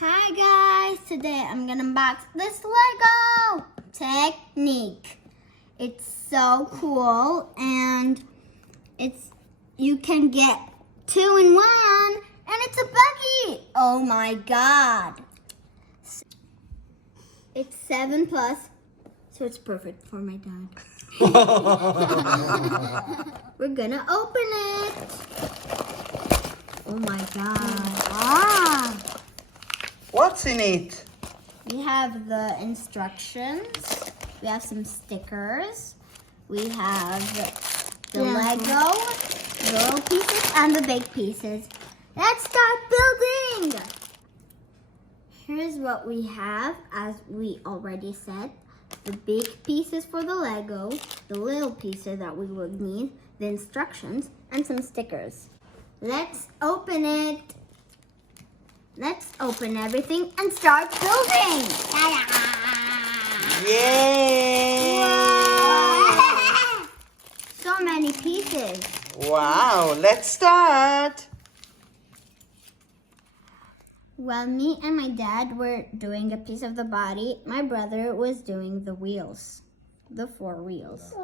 Hi guys, today I'm gonna unbox this Lego technique. It's so cool and you can get 2 in 1 and it's a buggy. Oh my god. It's 7 plus, so it's perfect for my dad. We're gonna open it. Oh my god. Ah. What's in it? We have the instructions. We have some stickers. We have the Lego, the little pieces, and the big pieces. Let's start building! Here's what we have, as we already said. The big pieces for the Lego, the little pieces that we would need, the instructions, and some stickers. Let's open it. Let's open everything and start building. Yay! Wow. So many pieces. Wow, let's start. While me and my dad were doing a piece of the body, my brother was doing the wheels, the 4 wheels.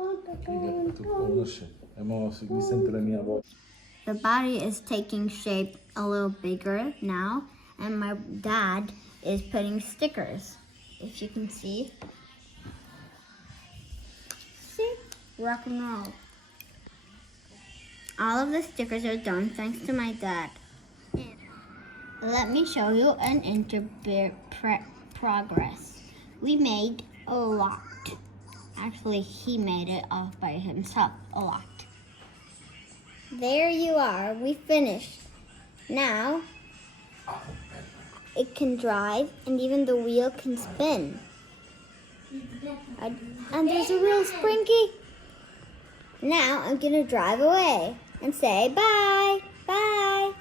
The body is taking shape a little bigger now, and my dad is putting stickers. If you can see. See? Rock and roll. All of the stickers are done thanks to my dad. Let me show you an progress. We made a lot. Actually, he made it all by himself, a lot. There you are, we finished. Now, it can drive and even the wheel can spin. And there's a real springy. Now I'm gonna drive away and say bye, bye.